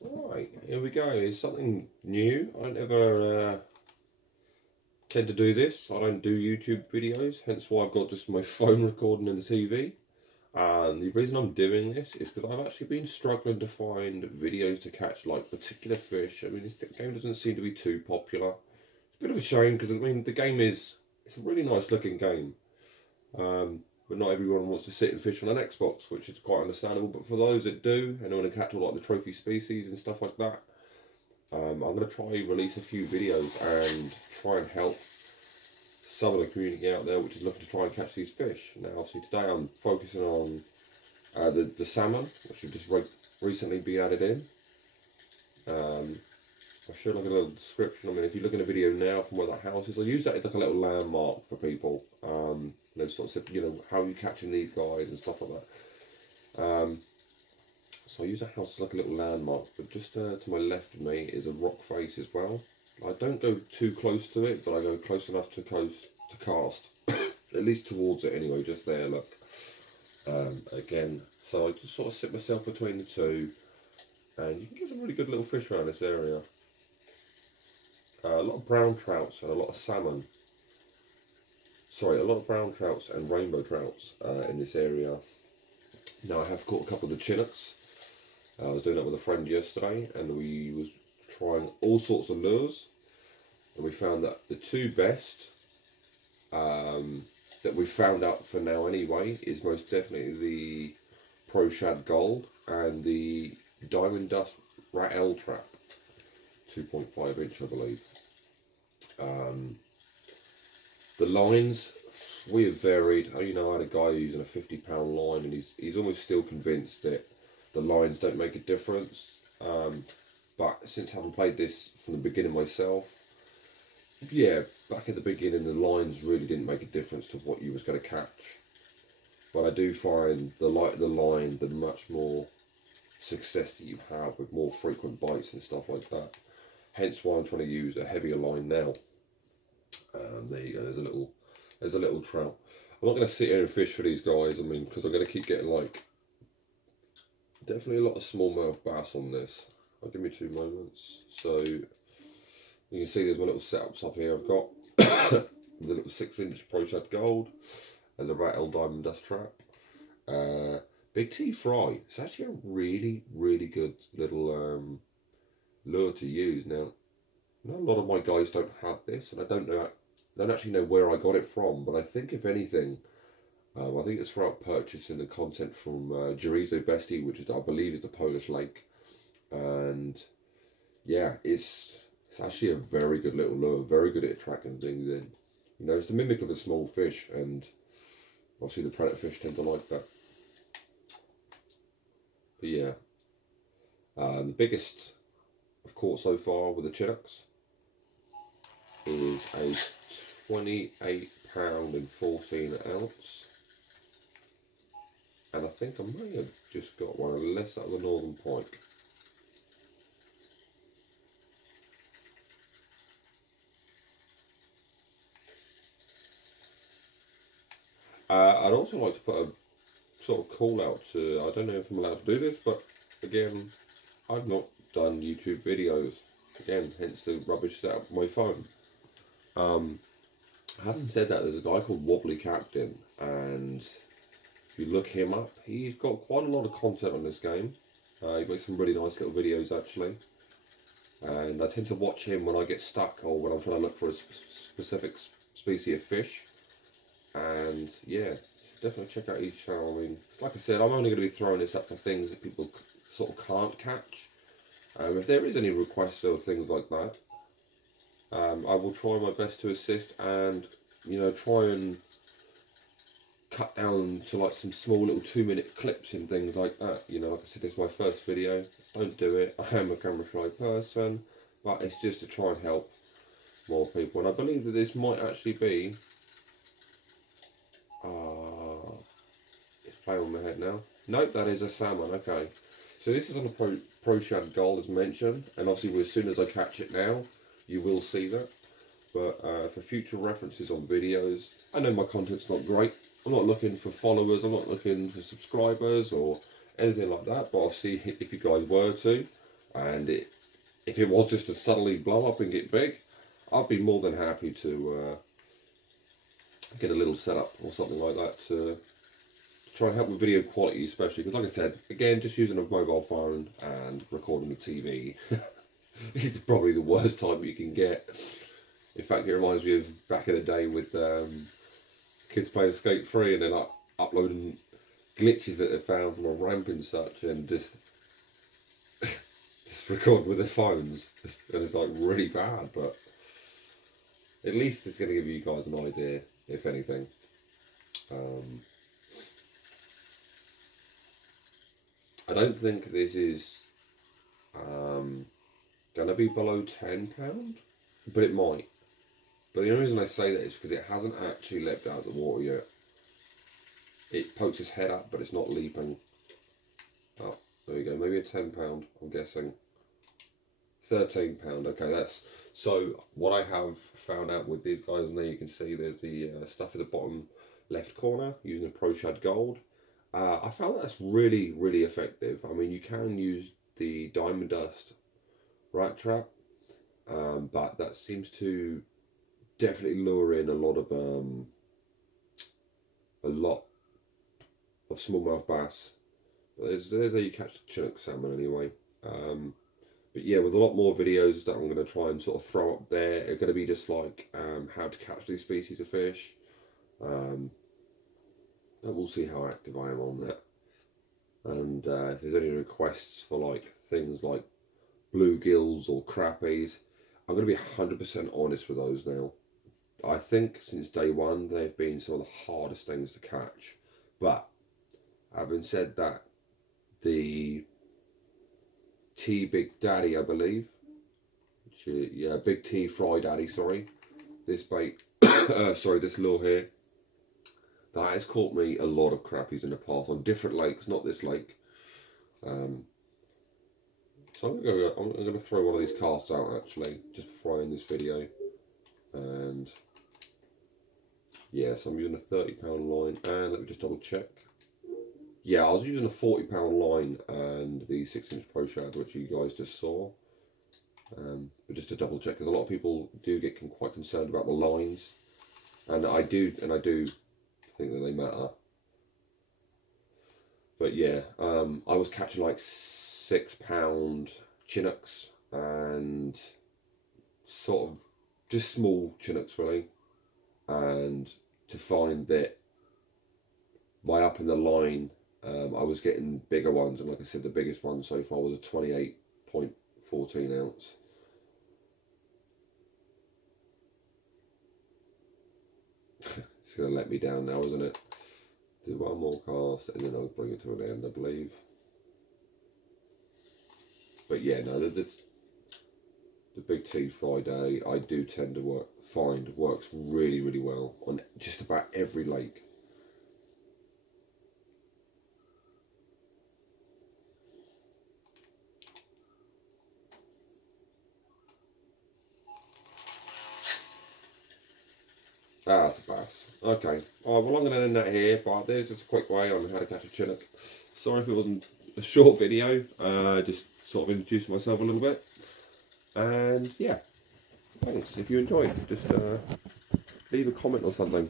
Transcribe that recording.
Right, here we go. It's something new. I don't ever tend to do this. I don't do YouTube videos, hence why I've got just my phone recording and the TV. And the reason I'm doing this is because I've actually been struggling to find videos to catch like particular fish. I mean, this game doesn't seem to be too popular. It's a bit of a shame because I mean the game it's a really nice looking game. But not everyone wants to sit and fish on an Xbox, which is quite understandable. But for those that do, and want to catch all like the trophy species and stuff like that, I'm going to try release a few videos and try and help some of the community out there which is looking to try and catch these fish. Now, obviously today I'm focusing on the salmon, which have just recently been added in. I'll show like a little description. I mean, if you look at a video now from where that house is, I use that as like a little landmark for people. You know, sort of, you know, how are you catching these guys and stuff like that. So I use that house as like a little landmark, but just to my left of me is a rock face as well. I don't go too close to it, but I go close enough to cast, at least towards it anyway. Just there, look. Again, so I just sort of sit myself between the two, and you can get some really good little fish around this area. A lot of brown trouts and a lot of salmon. Sorry, a lot of brown trouts and rainbow trouts in this area. Now I have caught a couple of the Chinooks. I was doing that with a friend yesterday, and we was trying all sorts of lures, and we found that the two best that we found out for now anyway is most definitely the Pro Shad Gold and the Diamond Dust Rat L Trap, 2.5 inch I believe. The lines, we have varied. You know, I had a guy using a £50 line, and he's almost still convinced that the lines don't make a difference. But since having played this from the beginning myself, yeah, back at the beginning the lines really didn't make a difference to what you was going to catch. But I do find the lighter the line, the much more success that you have with more frequent bites and stuff like that. Hence why I'm trying to use a heavier line now. There you go. There's a little trout. I'm not going to sit here and fish for these guys. I mean, because I'm going to keep getting like definitely a lot of smallmouth bass on this. I'll give me 2 moments. So you can see there's my little setups up here. I've got the little 6-inch Pro Shad Gold and the Rat L Diamond Dust Trap. Big T Fry. It's actually a really good little lure to use. Now, a lot of my guys don't have this, and I don't actually know where I got it from, but I think if anything, I think it's throughout purchasing the content from Jerizo Bestie, which is, I believe, is the Polish lake. And yeah, it's actually a very good little lure, very good at attracting things in. You know, it's the mimic of a small fish, and obviously the predator fish tend to like that. But yeah, the biggest I've caught so far with the Chinooks is a 28 pound and 14 ounce, and I think I may have just got one, unless that was a northern pike. I'd also like to put a sort of call out to, I don't know if I'm allowed to do this, but again, I've not done YouTube videos, again, hence the rubbish setup of my phone. Having said that, there's a guy called Wobbly Captain, and if you look him up, he's got quite a lot of content on this game. He makes some really nice little videos actually, and I tend to watch him when I get stuck or when I'm trying to look for a specific species of fish. And yeah, definitely check out his channel. I mean, like I said, I'm only going to be throwing this up for things that people sort of can't catch. If there is any requests or things like that, I will try my best to assist, and you know, try and cut down to like some small little 2-minute clips and things like that. You know, like I said, this is my first video. Don't do it. I am a camera shy person, but it's just to try and help more people. And I believe that this might actually be. It's playing on my head now. Nope, that is a salmon. Okay, so this is on the Pro Shad Gold as mentioned, and obviously as soon as I catch it now, you will see that. But for future references on videos, I know my content's not great. I'm not looking for followers. I'm not looking for subscribers or anything like that. But obviously, if you guys were to, and if it was just to suddenly blow up and get big, I'd be more than happy to get a little setup or something like that to try and help with video quality, especially because, like I said, again, just using a mobile phone and recording the TV is probably the worst type you can get. In fact, it reminds me of back in the day with kids playing Skate 3 and then like uploading glitches that they found from a ramp and such, and just record with their phones, and it's like really bad. But at least it's going to give you guys an idea, if anything. I don't think this is going to be below £10, but it might. But the only reason I say that is because it hasn't actually leapt out of the water yet. It pokes its head up, but it's not leaping. Oh, there you go. Maybe a £10, I'm guessing. £13. Okay, that's... So, what I have found out with these guys, and there you can see there's the stuff at the bottom left corner, using a Pro Shad Gold. I found that's really, really effective. I mean, you can use the Diamond Dust rat trap, but that seems to definitely lure in a lot of smallmouth bass. There's how you catch the Chinook salmon anyway. But yeah, with a lot more videos that I'm going to try and sort of throw up there, are going to be just like how to catch these species of fish. And we'll see how active I am on that. And if there's any requests for like things like bluegills or crappies, I'm going to be 100% honest with those now. I think since day one they've been some of the hardest things to catch. But having said that, the T Big Daddy, I believe, yeah, Big T Fry Daddy, sorry, this bait, sorry, this lure here, that has caught me a lot of crappies in the past on different lakes, not this lake. So I'm going to throw one of these casts out actually, just before I end this video. And yeah, so I'm using a £30 line, and let me just double check. Yeah, I was using a £40 line and the 6-inch Pro Shad, which you guys just saw. But just to double check, because a lot of people do get quite concerned about the lines, and I do think that they matter. But yeah, I was catching like £6 Chinooks and sort of just small Chinooks really, and to find that by upping the line, I was getting bigger ones, and like I said, the biggest one so far was a 28.14 ounce. It's going to let me down now, isn't it? Do one more cast and then I'll bring it to an end, I believe. But yeah, no, the Big T Friday I do tend to find works really, really well on just about every lake. Ah, that's a bass. Okay. Alright, well I'm going to end that here, but there's just a quick way on how to catch a Chinook. Sorry if it wasn't a short video, just sort of introducing myself a little bit. And yeah, thanks. If you enjoyed, just leave a comment or something.